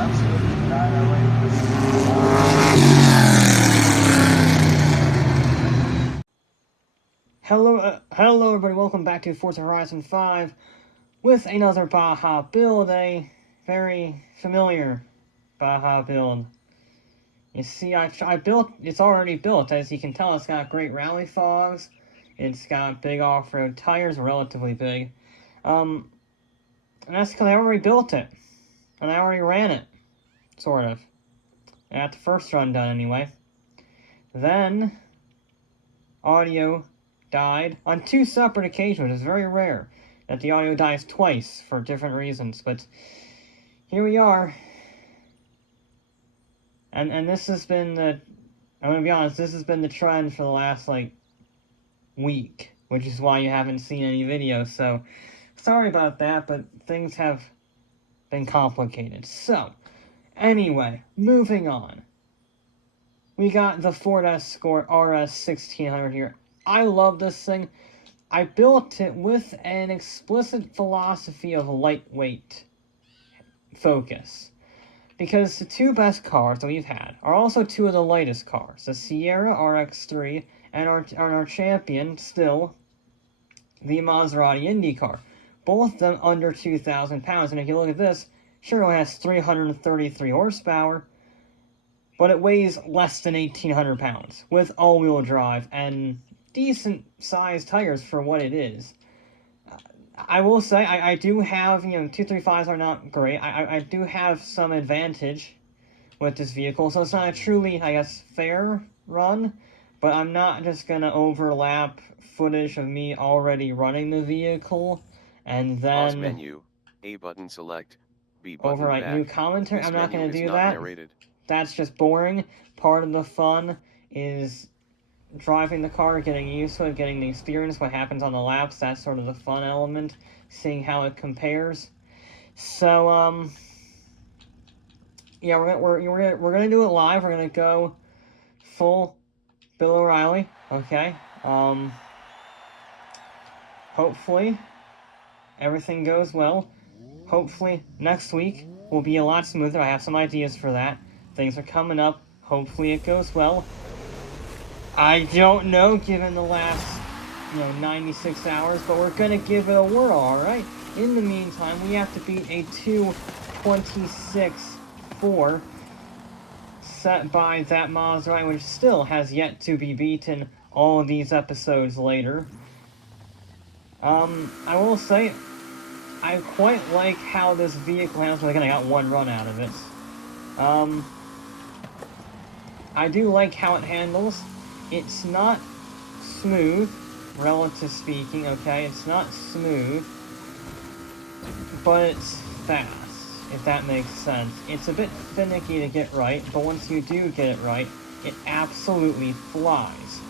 absolutely annihilate. Hello everybody, welcome back to Forza Horizon 5 with another Baja build, a very familiar Baja build. You see, it's already built. As you can tell, it's got great rally fogs, it's got big off-road tires, relatively big. And that's because I already built it, and I already ran it, sort of. I got the first run done anyway. Then, audio died on two separate occasions, which is very rare that the audio dies twice for different reasons, but here we are. And this has been I'm gonna be honest, this has been the trend for the last, week, which is why you haven't seen any videos, so sorry about that, but things have been complicated. So, anyway, moving on. We got the Ford Escort RS 1600 here. I love this thing. I built it with an explicit philosophy of lightweight focus, because the two best cars that we've had are also two of the lightest cars, the Sierra RX-3 and our champion, still, the Maserati Indy car. Both of them under 2,000 pounds, and if you look at this, sure, it has 333 horsepower, but it weighs less than 1,800 pounds, with all-wheel drive and decent-sized tires for what it is. I will say, I do have, 235s are not great. I do have some advantage with this vehicle, so it's not a truly, I guess, fair run, but I'm not just gonna overlap footage of me already running the vehicle, and then Pause menu, A button select, B button overwrite back. new commentary. This I'm not menu gonna is do not that. narrated. That's just boring. Part of the fun is driving the car, getting used to it, getting the experience, what happens on the laps. That's sort of the fun element, seeing how it compares. So, yeah, we're gonna do it live. We're gonna go full Bill O'Reilly, okay? Hopefully everything goes well. Hopefully next week will be a lot smoother. I have some ideas for that. Things are coming up. Hopefully it goes well. I don't know, given the last, 96 hours, but we're gonna give it a whirl, alright? In the meantime, we have to beat a 2:26.4 set by that Maserati, which still has yet to be beaten all of these episodes later. I will say, I quite like how this vehicle handles. Again, I got one run out of it. I do like how it handles. It's not smooth, relatively speaking, okay? It's not smooth, but it's fast, if that makes sense. It's a bit finicky to get right, but once you do get it right, it absolutely flies.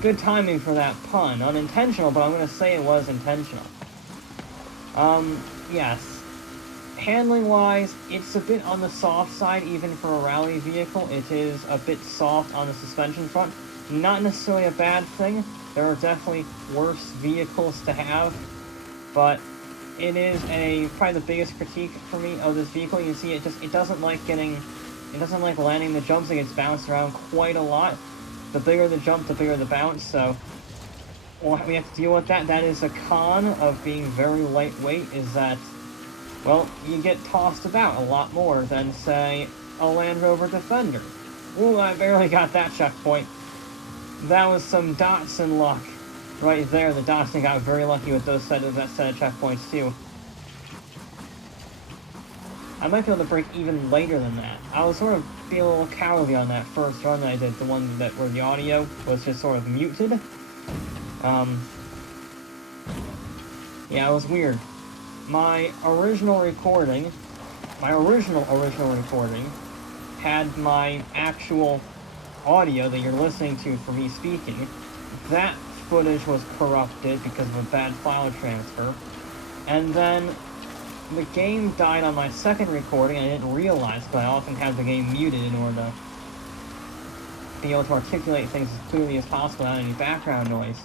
Good timing for that pun. Unintentional, but I'm gonna say it was intentional. Yes. Handling-wise, it's a bit on the soft side, even for a rally vehicle. It is a bit soft on the suspension front. Not necessarily a bad thing. There are definitely worse vehicles to have, but it is probably the biggest critique for me of this vehicle. You can see it doesn't like landing the jumps. It gets bounced around quite a lot. The bigger the jump, the bigger the bounce, so we have to deal with that. That is a con of being very lightweight, is that, well, you get tossed about a lot more than, say, a Land Rover Defender. Ooh, I barely got that checkpoint. That was some Datsun luck right there. The Datsun got very lucky with that set of checkpoints, too. I might be able to break even later than that. I was sort of being a little cowardly on that first run that I did, the one where the audio was just sort of muted. Yeah, it was weird. My original recording had my actual audio that you're listening to for me speaking. That footage was corrupted because of a bad file transfer. And then the game died on my second recording. I didn't realize, because I often have the game muted in order to be able to articulate things as clearly as possible without any background noise.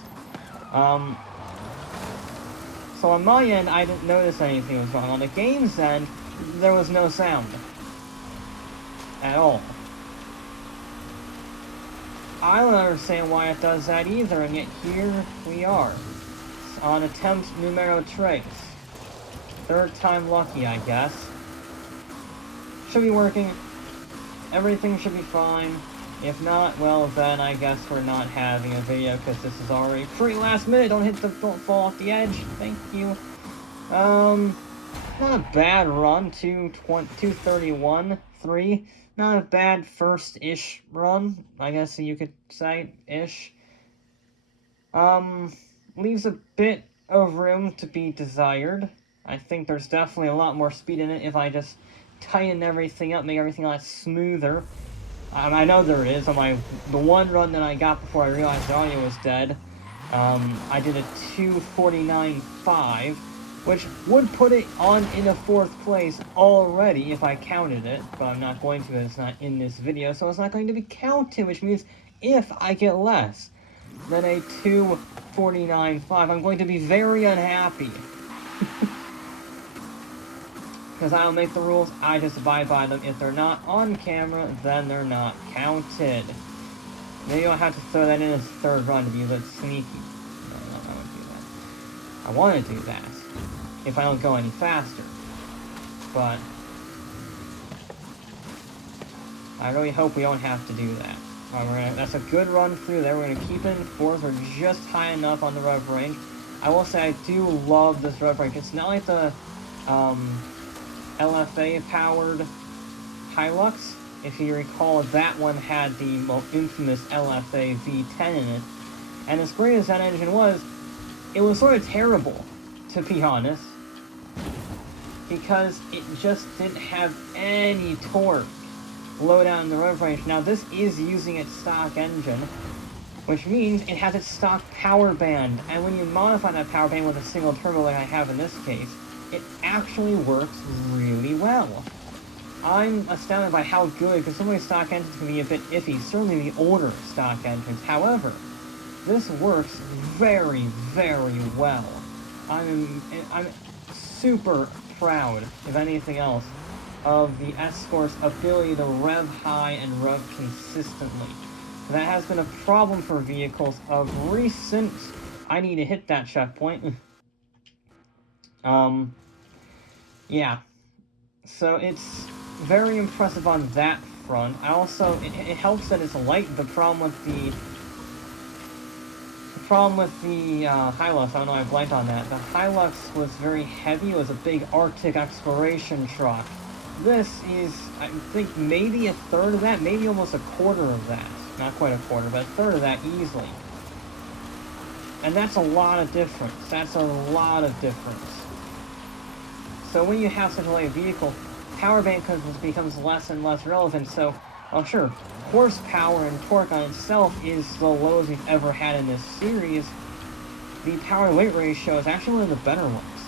So on my end, I didn't notice anything was wrong. On the game's end, there was no sound. At all. I don't understand why it does that either, and yet here we are. On attempt numero tres. Third time lucky, I guess. Should be working. Everything should be fine. If not, well then I guess we're not having a video because this is already pretty last minute. Don't fall off the edge. Thank you. Not a bad run. 231.3. Not a bad first-ish run, I guess you could say, ish. Leaves a bit of room to be desired. I think there's definitely a lot more speed in it if I just tighten everything up, make everything a lot smoother. I know there is. On the one run that I got before I realized the audio was dead, I did a 249.5, which would put it in a 4th place already if I counted it, but I'm not going to because it's not in this video, so it's not going to be counted, which means if I get less than a 249.5, I'm going to be very unhappy. Because I don't make the rules, I just abide by them. If they're not on camera, then they're not counted. Maybe I'll have to throw that in as a 3rd run to be a bit sneaky. No, I won't do that. I want to do that, if I don't go any faster. But I really hope we don't have to do that. That's a good run through there. We're going to keep it in 4s. We're just high enough on the rev range. I will say I do love this rev range. It's not like the LFA-powered Hilux. If you recall, that one had the infamous LFA V10 in it. And as great as that engine was, it was sort of terrible, to be honest. Because it just didn't have any torque low down in the rev range. Now, this is using its stock engine, which means it has its stock power band. And when you modify that power band with a single turbo like I have in this case, it actually works really well. I'm astounded by how good, because some of these stock engines can be a bit iffy, certainly the older stock engines. However, this works very, very well. I'm super proud, if anything else, of the Escort's ability to rev high and rev consistently. That has been a problem for vehicles of recent. I need to hit that checkpoint. Yeah. So it's very impressive on that front. I also, it helps that it's light. The problem with the Hilux, I don't know, I blanked on that. The Hilux was very heavy. It was a big Arctic exploration truck. This is, I think, maybe a third of that, maybe almost a quarter of that. Not quite a quarter, but a third of that easily. And that's a lot of difference. That's a lot of difference. So when you have such a light vehicle, power band becomes less and less relevant. So, well, sure, horsepower and torque on itself is the lowest we've ever had in this series. The power-weight ratio is actually one of the better ones.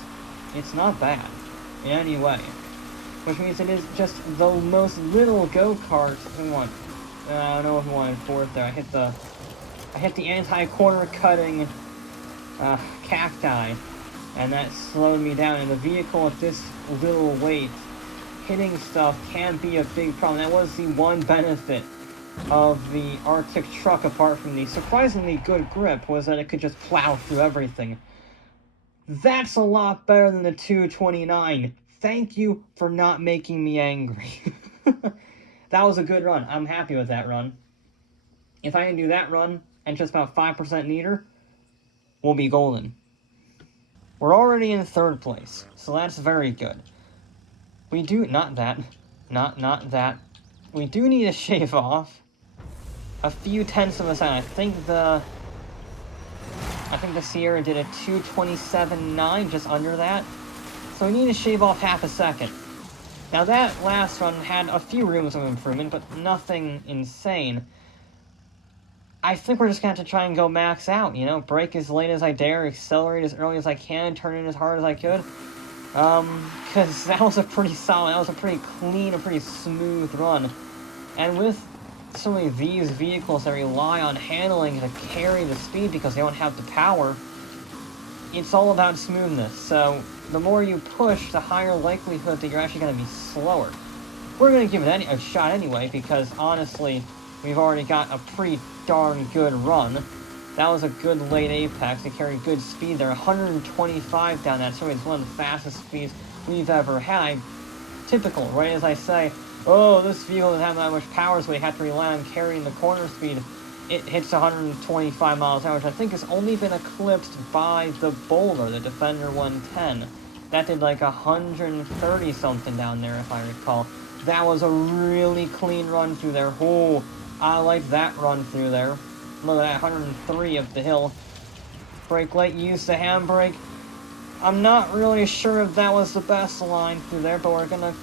It's not bad in any way. Which means it is just the most little go-kart. I don't know if we wanted 4th there. I hit the anti-corner cutting cacti, and that slowed me down. And the vehicle at this little weight, hitting stuff can be a big problem. That was the one benefit of the Arctic truck, apart from the surprisingly good grip, was that it could just plow through everything. That's a lot better than the 229. Thank you for not making me angry. That was a good run. I'm happy with that run. If I can do that run and just about 5% neater, we'll be golden. We're already in 3rd place, so that's very good. We do, not that. We do need to shave off a few tenths of a second. I think the Sierra did a 227.9, just under that. So we need to shave off half a second. Now that last run had a few rooms of improvement, but nothing insane. I think we're just going to have to try and go max out, you know? Brake as late as I dare, accelerate as early as I can, turn it as hard as I could. Because that was a pretty solid, that was a pretty clean, a pretty smooth run. And with some of these vehicles that rely on handling to carry the speed because they don't have the power, it's all about smoothness. So the more you push, the higher likelihood that you're actually going to be slower. We're going to give it a shot anyway, because honestly, we've already got a pretty darn good run. That was a good late apex. It carried good speed there. 125 down that straight. It's one of the fastest speeds we've ever had. Typical, right as I say, oh, this vehicle doesn't have that much power, so we have to rely on carrying the corner speed. It hits 125 miles an hour, which I think has only been eclipsed by the Bowler, the Defender 110. That did like 130 something down there, if I recall. That was a really clean run through there. Oh, I like that run through there. Look at that, 103 up the hill. Brake light, use the handbrake. I'm not really sure if that was the best line through there, but we're gonna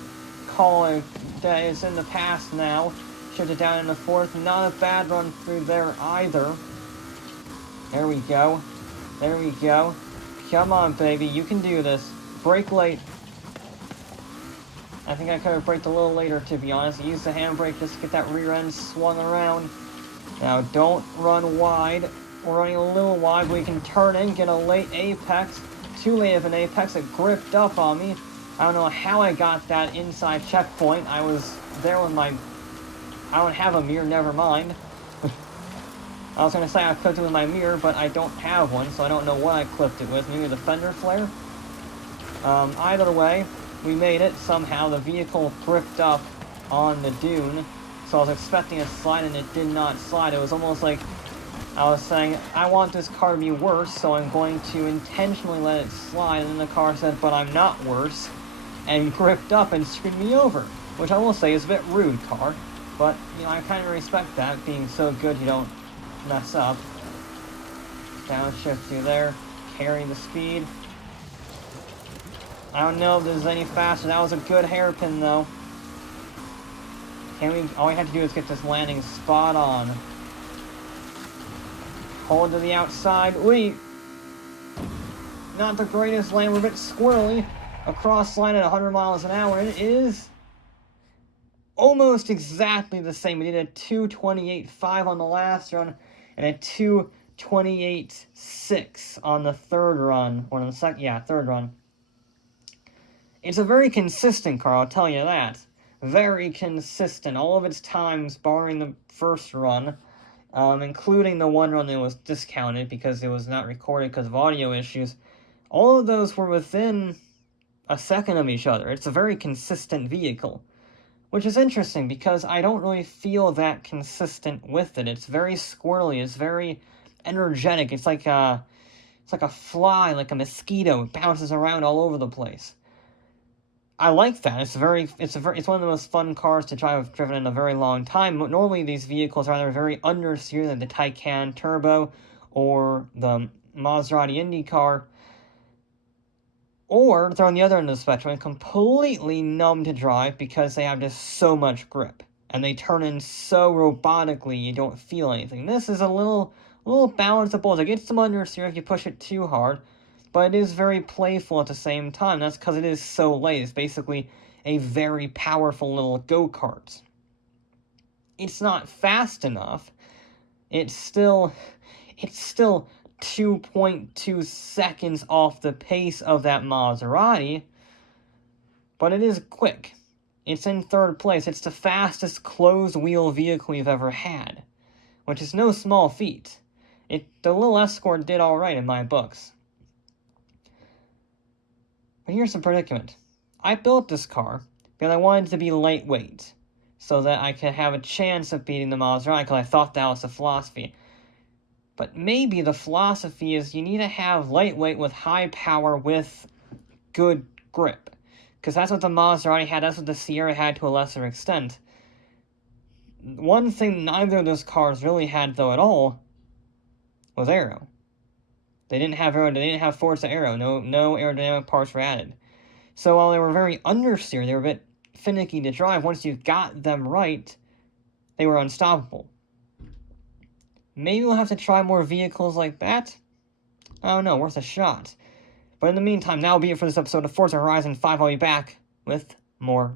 call it that it's in the past now. Shift it down in the fourth. Not a bad run through there either. There we go. There we go. Come on, baby, you can do this. Brake late. I think I could have braked a little later, to be honest. Use the handbrake just to get that rear end swung around. Now, don't run wide. We're running a little wide, but we can turn in, get a late apex. Too late of an apex. It gripped up on me. I don't know how I got that inside checkpoint. I was there with my... I don't have a mirror, never mind. I was going to say I clipped it with my mirror, but I don't have one, so I don't know what I clipped it with. Maybe the fender flare? Either way, we made it. Somehow the vehicle gripped up on the dune, so I was expecting a slide and it did not slide. It was almost like I was saying, I want this car to be worse, so I'm going to intentionally let it slide, and then the car said, but I'm not worse, and gripped up and screwed me over, which I will say is a bit rude, car, but, you know, I kind of respect that, being so good you don't mess up. Downshift through there, carry the speed. I don't know if this is any faster. That was a good hairpin, though. All we have to do is get this landing spot on. Hold to the outside. Wait! Not the greatest land. We're a bit squirrely. A cross line at 100 miles an hour. It is almost exactly the same. We did a 2:28.5 on the last run and a 2:28.6 on the third run. Or on the second, yeah, third run. It's a very consistent car, I'll tell you that. Very consistent. All of its times, barring the first run, including the one run that was discounted because it was not recorded because of audio issues, all of those were within a second of each other. It's a very consistent vehicle, which is interesting because I don't really feel that consistent with it. It's very squirrely. It's very energetic. It's like a fly, like a mosquito. It bounces around all over the place. I like that. It's one of the most fun cars to drive. I've driven in a very long time. Normally these vehicles are either very understeered, like the Taycan Turbo or the Maserati IndyCar, or they're on the other end of the spectrum and completely numb to drive because they have just so much grip and they turn in so robotically you don't feel anything. This is a little balance of both. It gets some understeer if you push it too hard, but it is very playful at the same time. That's because it is so light. It's basically a very powerful little go-kart. It's not fast enough. It's still 2.2 seconds off the pace of that Maserati, but it is quick. It's in third place. It's the fastest closed-wheel vehicle we've ever had, which is no small feat. The little Escort did all right in my books. But here's the predicament. I built this car because I wanted it to be lightweight, so that I could have a chance of beating the Maserati, because I thought that was the philosophy. But maybe the philosophy is you need to have lightweight with high power with good grip. Because that's what the Maserati had, that's what the Sierra had to a lesser extent. One thing neither of those cars really had, though, at all, was aero. They didn't have aero, they didn't have Forza aero, no aerodynamic parts were added. So while they were very understeer, they were a bit finicky to drive. Once you got them right, they were unstoppable. Maybe we'll have to try more vehicles like that? I don't know, worth a shot. But in the meantime, that'll be it for this episode of Forza Horizon 5. I'll be back with more